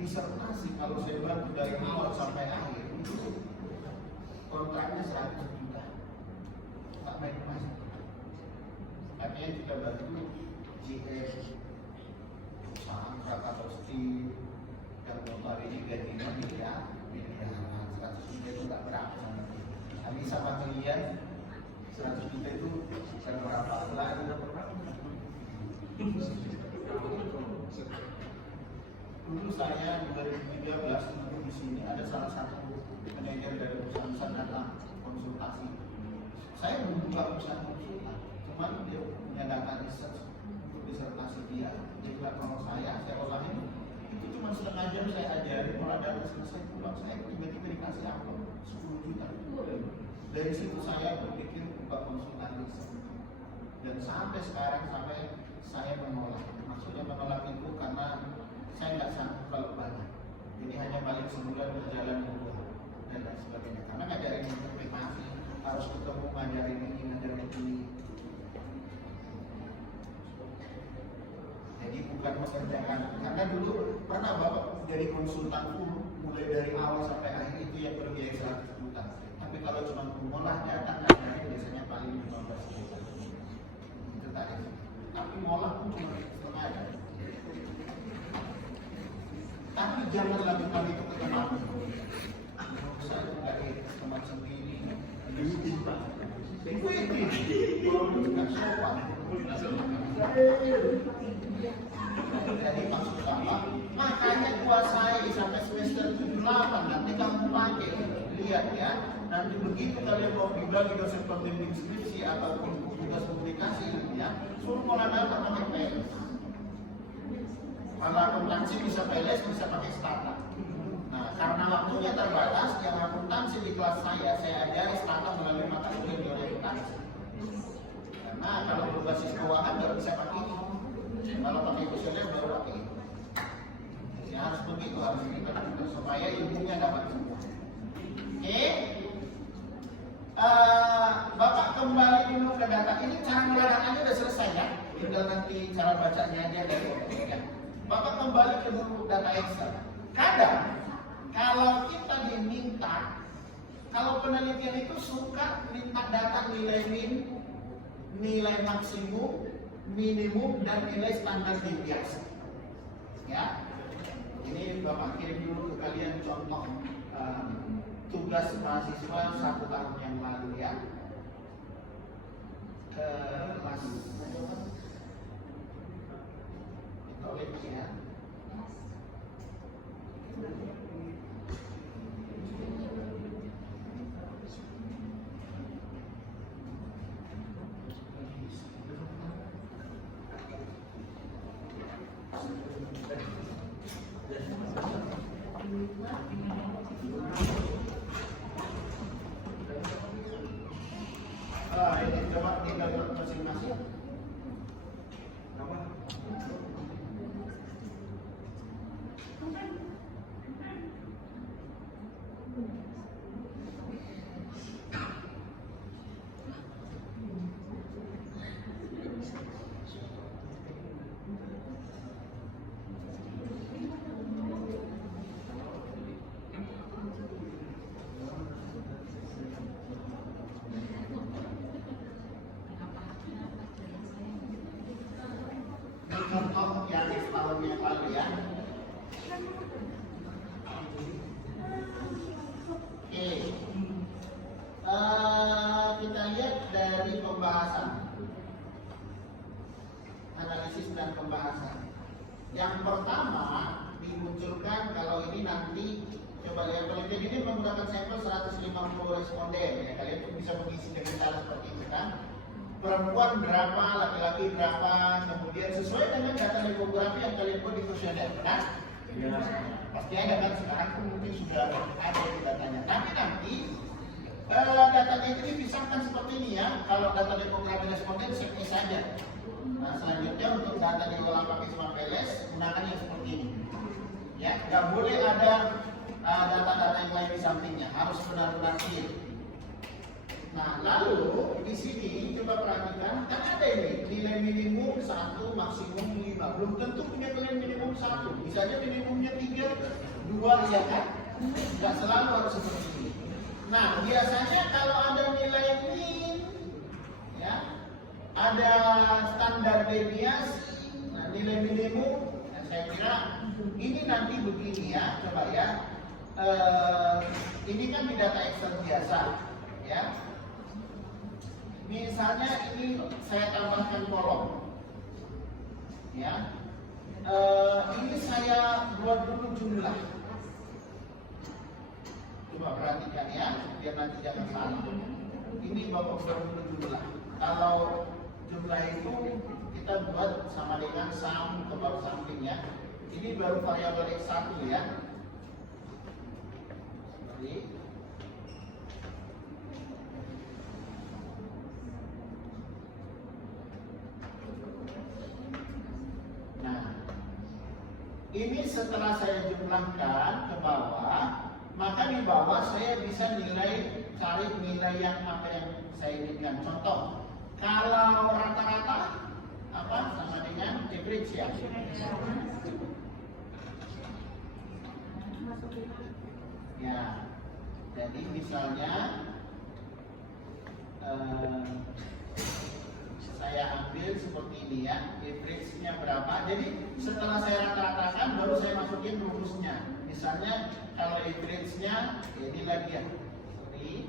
disertasi kalau saya bantu dari awal sampai akhir itu kontraknya 100 juta. Tak main-main. Artinya kita bantu GS, saham Krakatau Steel, yang notabene gajinya miliaran, 100 juta itu nggak berapa sama dia. Kami sama kalian 100 juta itu bisa berapa? Lagi udah berapa? Dulu saya 2013 di sini ada salah satu manajer dari perusahaan datang konsultasi. Saya belum buka perusahaan konsultan, cuman dia punya data research untuk disertasi dia nggak tolong saya olahin itu cuma setengah jam saya ajarin, mulai dari selesai pulang saya tiba-tiba dikasih amplop 10 juta. Dari situ saya berpikir buka konsultan research, dan sampai sekarang saya menolak. Maksudnya menolak itu karena saya nggak sanggup kalau banyak, jadi hanya paling sebulan berjalan 2 dan lain sebagainya, karena ngajarin interpretasi harus ketemu, ngajarin ini, ngajarin ini. Jadi bukan mengerjakan, karena dulu pernah Bapak jadi konsultan full, mulai dari awal sampai akhir itu yang berbiaya 100 juta. Tapi kalau cuma mengolah data, ngajarin biasanya paling 15 juta. Itu tadi. Tapi ngolah pun cuma setengah aja. Tapi jangan lakukan itu ke teman. Saya nggak etis teman sendiri. Ini cinta. Nggak sopan. Jadi maksud apa? Makanya kuasai sampai semester 7-8. Nanti kamu pakai. Lihat ya. Nanti begitu kalian mau dibagi dosen pembimbing skripsi ataupun tugas publikasi ya, suruh pola data pakai PLS. Kalau akuntansi bisa PLS, bisa pakai stata. Nah, karena waktunya terbatas, yang akuntansi di kelas saya ajari stata melalui mata kuliah teori akuntansi. Karena kalau berbasis keuangan nggak bisa pakai ini. Kalau pakai kuliah baru pakai ini. Ya harus begitu, harus kita supaya ilmunya dapat semua. Oke. Bapak kembali dulu ke data. Ini cara meledakannya udah selesai ya. Tinggal nanti cara bacanya aja dari ya. Bapak kembali ke dulu data Excel. Kadang kalau kita diminta, kalau penelitian itu suka minta data nilai min, nilai maksimum, minimum, dan nilai standar deviasi. Ya. Ini Bapak kirim dulu ke kalian contoh tugas mahasiswa 1 tahun yang lalu ya, kelas Katolik ya. Ini coba tinggal masing-masing. Contoh yang setahun yang lalu ya. Oke. Kita lihat dari pembahasan, analisis dan pembahasan. Yang pertama dimunculkan kalau ini nanti coba lihat penelitian ini menggunakan sampel 150 responden ya. Kalian pun bisa mengisi dengan cara seperti itu kan. Perempuan berapa, laki-laki berapa, kemudian sesuai dengan data demografi yang kalian buat di kuesioner, kan? Ya, pasti ada kan, sekarang pun mungkin sudah ada di datanya. Tapi nanti datanya itu dipisahkan seperti ini ya. Kalau data demografi responden set saja. Nah selanjutnya untuk data diolah pakai semua PLS gunakan yang seperti ini. Ya, nggak boleh ada data-data yang lain di sampingnya, harus benar-benar clear. Nah, lalu di sini coba perhatikan, kan ada ini nilai minimum 1, maksimum 5. Belum tentu punya nilai minimum 1. Bisa aja minimumnya 3, 2 ya kan? Nggak selalu harus seperti ini. Nah, biasanya kalau ada nilai min, ya, ada standar deviasi, nah, nilai minimum, nah, saya kira ini nanti begini ya, coba ya. Ini kan di data Excel biasa, ya. Misalnya ini saya tambahkan kolom, ya. Ini saya buat dulu jumlah. Coba perhatikan ya. biar nanti jangan salah. Ini Bapak sudah jumlah. Kalau jumlah itu kita buat sama dengan sum kebalik samping ya. Ini baru variabel X1 ya. Jadi, nah, ini setelah saya jumlahkan ke bawah, maka di bawah saya bisa cari nilai yang apa yang saya inginkan. Contoh, kalau rata-rata apa sama dengan average ya. Ya, jadi misalnya saya ambil seperti ini ya, average-nya berapa. Jadi setelah saya rata-ratakan baru saya masukin rumusnya. Misalnya kalau average-nya, ini lagi ya, sorry,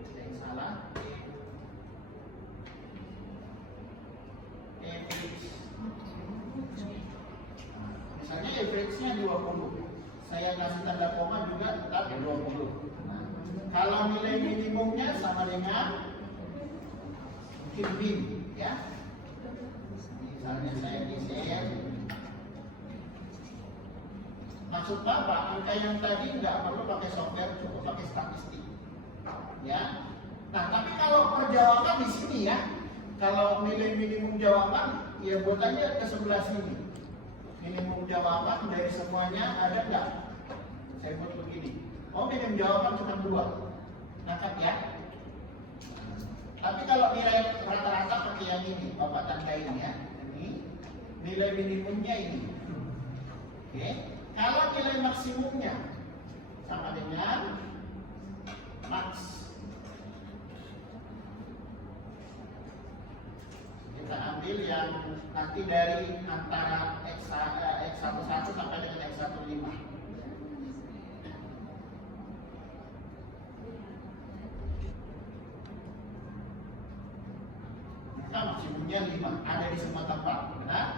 ada yang salah. Average, misalnya average-nya 20. Saya kasih tanda koma juga tetap 20. Nah, kalau nilai minimumnya sama dengan mungkin min ya. Misalnya saya desain. Maksud Bapak, angka yang tadi nggak perlu pakai software, cukup pakai statistik. Ya. Nah, tapi kalau perjawaban di sini ya, kalau nilai minimum jawaban, ya buat aja ke sebelah sini. Minimum jawaban dari semuanya ada nggak? Saya buat begini. Oh, minimum jawaban cuma 2. Nangkap ya? Tapi kalau nilai rata-rata pakai yang ini, Bapak tandain ya. Ini nilai minimumnya ini. Oke. Kalau nilai maksimumnya sama dengan max. Kita ambil yang nanti dari antara X11 sampai dengan X15. Maka maksimumnya 5, ada di semua tempat, benar?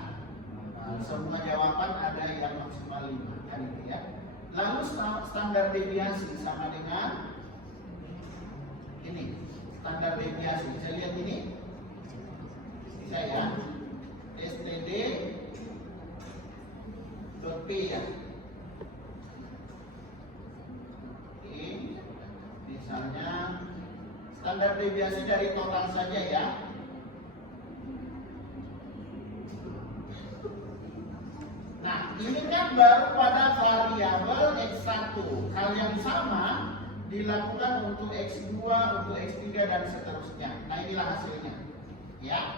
Semua jawaban ada yang maksimal 5, kan itu ya. Lalu standar deviasi sama dengan ini, standar deviasi. Bisa lihat ini? Bisa ya? std.p ya. Oke. Misalnya standar deviasi dari total saja ya. Nah, ini kan baru pada variabel X1. Hal yang sama dilakukan untuk X2, untuk X3 dan seterusnya. Nah, inilah hasilnya. Ya.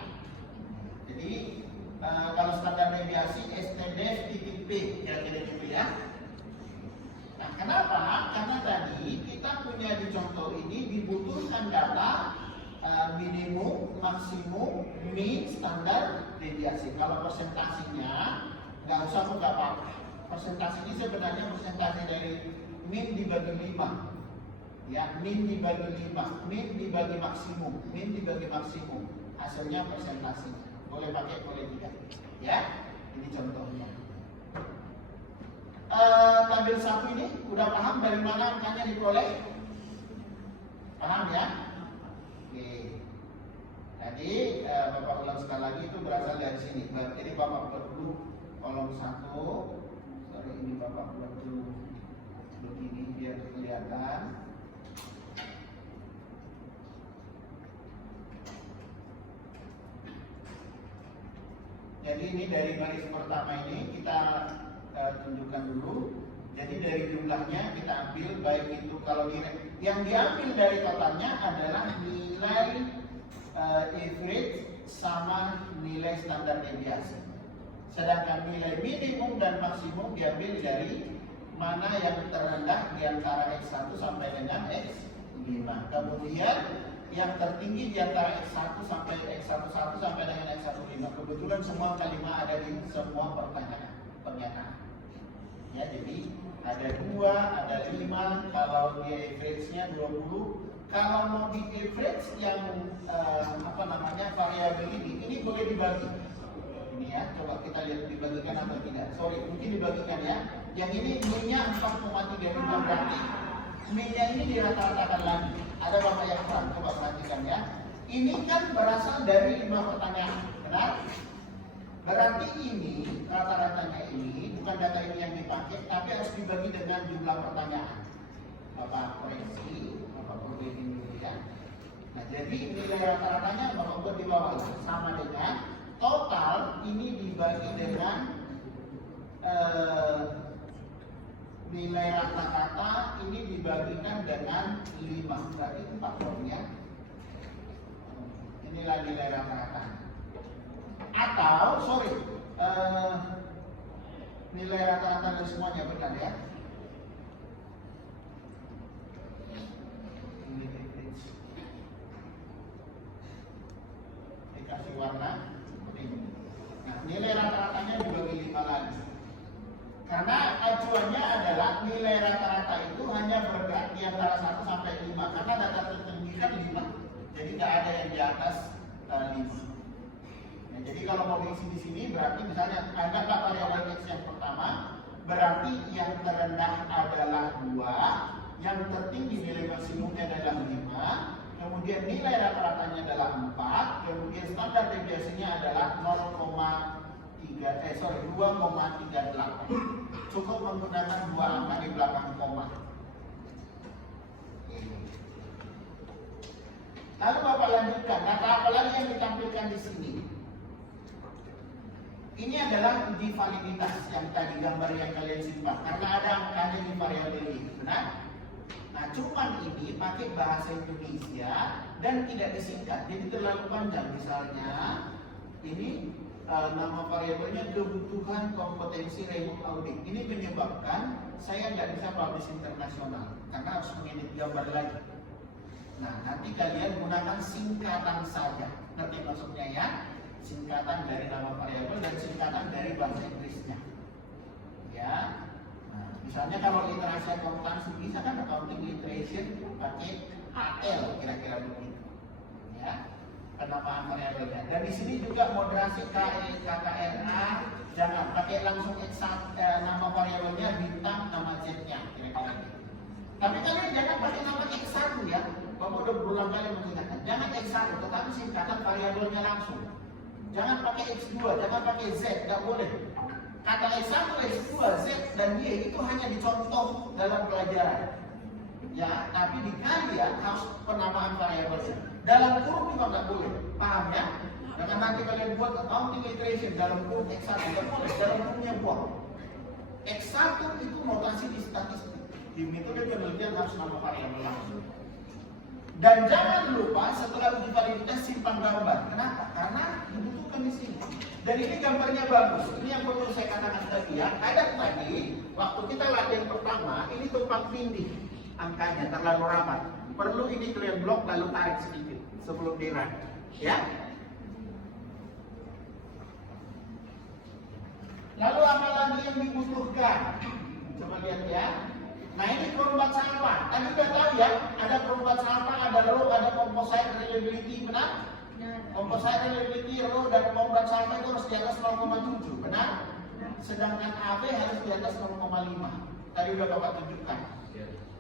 Jadi kalau standar deviasi std.p kira-kira gitu ya. Nah, kenapa? Karena tadi kita punya di contoh ini dibutuhkan data minimum, maksimum, min, standar deviasi. Kalau persentasenya nggak usah buka apa-apa. Persentase ini sebenarnya persentase dari min dibagi 5. Ya, min dibagi 5, min dibagi maksimum, min dibagi maksimum. Hasilnya persentasenya. Boleh pakai, boleh tidak. Ya, ini contohnya. Tabel 1 ini udah paham dari mana angkanya diperoleh? Paham ya? Oke. Tadi Bapak ulang sekali lagi itu berasal dari sini. Jadi Bapak perlu kolom 1. Sorry, ini Bapak buat dulu begini biar kelihatan. Jadi ini dari baris pertama ini kita tunjukkan dulu. Jadi dari jumlahnya kita ambil, baik itu kalau yang diambil dari totalnya adalah nilai average sama nilai standar deviasi. Sedangkan nilai minimum dan maksimum diambil dari mana yang terendah di antara X1 sampai dengan X5. Kemudian yang tertinggi di antara X1 sampai X11 sampai dengan X15. Kebetulan semua kalimat ada di semua pernyataan. Ya, jadi ada 2, ada 5, kalau di average-nya 20. Kalau mau di average yang variabel ini boleh dibagi. Ini ya, coba kita lihat dibagikan atau tidak. Sorry, mungkin dibagikan ya. Yang ini min-nya 4,35 berarti minyak ini dirata-ratakan lagi. Ada Bapak yang paham, coba perhatikan ya. Ini kan berasal dari 5 pertanyaan, benar? Berarti ini, rata-ratanya ini, bukan data ini yang dipakai, tapi harus dibagi dengan jumlah pertanyaan. Bapak koreksi, Bapak perbaiki dulu ya. Nah, jadi nilai rata-ratanya Bapak buat di bawah sama dengan total ini dibagi dengan nilai rata-rata ini dibagikan dengan 5, berarti 4 ya. Inilah nilai rata-rata. Atau nilai rata-rata dari semuanya benar ya. Ini dikasih warna ini. Nah, nilai rata-ratanya dibagi 5 lagi. Karena acuannya adalah nilai rata-rata itu hanya bergerak di antara 1 sampai 5. Karena data tertinggi kan 5. Jadi nggak ada yang di atas 5. Nah, jadi kalau mau diisi di sini berarti misalnya anggaplah variabel X yang pertama, berarti yang terendah adalah 2, yang tertinggi nilai maksimumnya adalah 5, kemudian nilai rata-ratanya adalah 4, kemudian standar deviasinya adalah 2,38. Cukup menggunakan 2 angka di belakang koma. Lalu Bapak lanjutkan, data apa lagi yang ditampilkan di sini? Ini adalah uji validitas yang tadi gambar yang kalian simpan, karena ada angkanya di variabel ini, benar? Nah, cuman ini pakai bahasa Indonesia dan tidak disingkat, jadi terlalu panjang. Misalnya, ini nama variabelnya kebutuhan kompetensi remote audit. Ini menyebabkan saya nggak bisa publish internasional karena harus mengedit gambar lagi. Nah, nanti kalian gunakan singkatan saja. Ngerti maksudnya ya? Singkatan dari nama variabel dan singkatan dari bahasa Inggrisnya. Ya. Nah, misalnya kalau literasi akuntansi bisa kan accounting literation pakai AL kira-kira begitu. Ya. Penamaan variabelnya. Dan di sini juga moderasi KE, KKRA jangan pakai langsung nama variabelnya bintang nama Z-nya kira-kira gitu. Tapi kalian jangan pakai nama X1 ya. Bapak udah berulang kali mengingatkan, jangan X1, tetapi singkatan variabelnya langsung. Jangan pakai X2, jangan pakai Z, nggak boleh. Kata X1, X2, Z, dan Y itu hanya dicontoh dalam pelajaran. Ya, tapi dikali ya harus penamaan variabelnya. Dalam kurung juga nggak boleh, paham ya? Jangan nanti kalian buat accounting literation dalam kurung X1, nggak boleh, dalam kurungnya buang. X1 itu notasi di statistik. Di metode penelitian harus nama variabel langsung. Dan jangan lupa setelah uji validitas simpan gambar. Kenapa? Karena dibutuhkan di sini. Dan ini gambarnya bagus. Ini yang perlu saya katakan tadi ya. Ada tadi waktu kita latihan pertama ini tumpang tindih angkanya terlalu rapat. Perlu ini kalian blok lalu tarik sedikit sebelum di-run. Ya. Lalu apa lagi yang dibutuhkan? Coba lihat ya. Nah ini perombat sampah. Tadi udah tahu ya, ada perombat sampah, ada row, ada composite reliability, benar? Composite reliability, row dan perombat sampah itu harus di atas 0,7, benar? Sedangkan AB harus di atas 0,5. Tadi udah Bapak tunjukkan.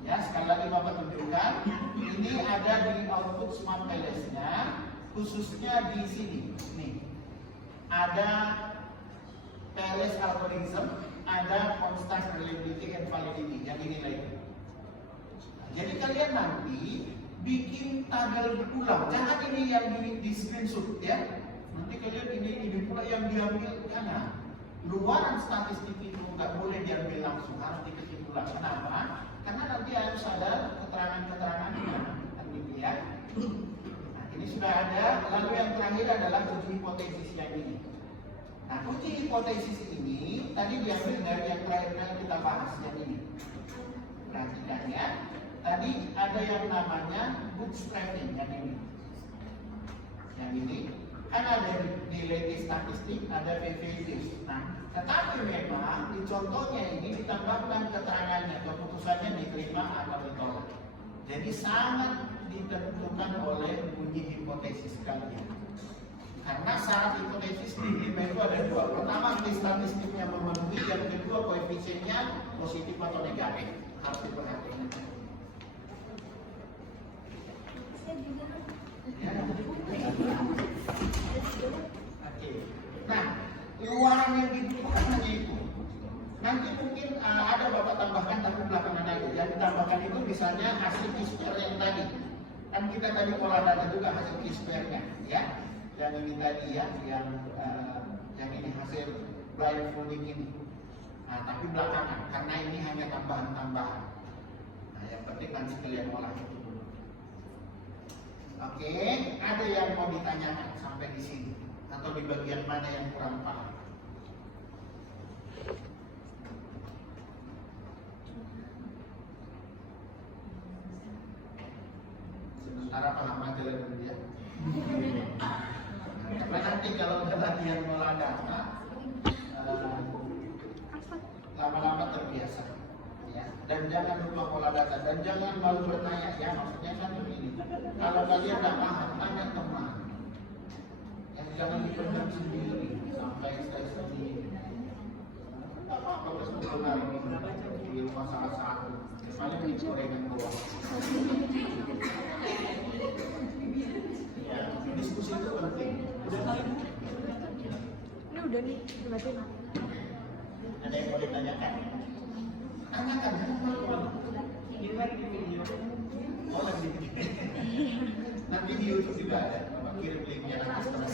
Ya, sekali lagi Bapak tunjukkan. Ini ada di output smart LS-nya, khususnya di sini. Nih, ada PLS algorithm, ada constant reliability and validity yang ini lagi. Jadi kalian nanti bikin tabel berulang, jangan ini yang di screenshot ya. Nanti kalian ini pula yang diambil karena luaran statistik itu nggak boleh diambil langsung, harus diketik ulang. Kenapa? Karena nanti harus ada keterangan-keterangannya, kan gitu ya. Nah, ini sudah ada. Lalu yang terakhir adalah uji hipotesis yang ini. Nah, uji hipotesis ini tadi diambil dari yang terakhir yang kita bahas yang ini. Perhatikan ya. Tadi ada yang namanya bootstrapping yang ini. Yang ini kan ada di latest statistik, ada PVD. Nah, tetapi memang di contohnya ini ditambahkan keterangannya, keputusannya diterima atau ditolak. Jadi sangat ditentukan oleh uji hipotesis kalian. Karena syarat hipotesis di IPA itu ada dua. Pertama, statistiknya memenuhi, yang kedua koefisiennya positif atau negatif. Harus diperhatikan. Ya. Oke. Nah, luaran yang dibutuhkan hanya itu. Nanti mungkin ada Bapak tambahkan tapi belakangan aja. Yang ditambahkan itu misalnya hasil kisper yang tadi. Kan kita tadi pola data juga hasil kispernya, ya. Yang ini tadi ya, yang ini hasil blind folding ini. Nah, tapi belakangan karena ini hanya tambahan-tambahan. Nah, yang penting nanti kalian olah itu dulu. Oke, ada yang mau ditanyakan sampai di sini atau di bagian mana yang kurang paham? Sementara paham aja lah dulu ya. Karena nanti kalau udah latihan olah data, lama-lama terbiasa. Ya. Dan jangan lupa pola data dan jangan malu bertanya ya, maksudnya kan begini. Kalau kalian nggak paham, tanya teman. Yang jangan dipendam sendiri sampai saya sendiri. Apa kebetulan di rumah salah satu, paling di gorengan doang. Ya, diskusi itu penting. Ini udah nih, berarti. Ada yang mau ditanyakan? Tanyakan, jangan malu. Ini lagi di video. Oh, lagi di video. Nanti di YouTube juga ada. Kirim linknya nanti setelah.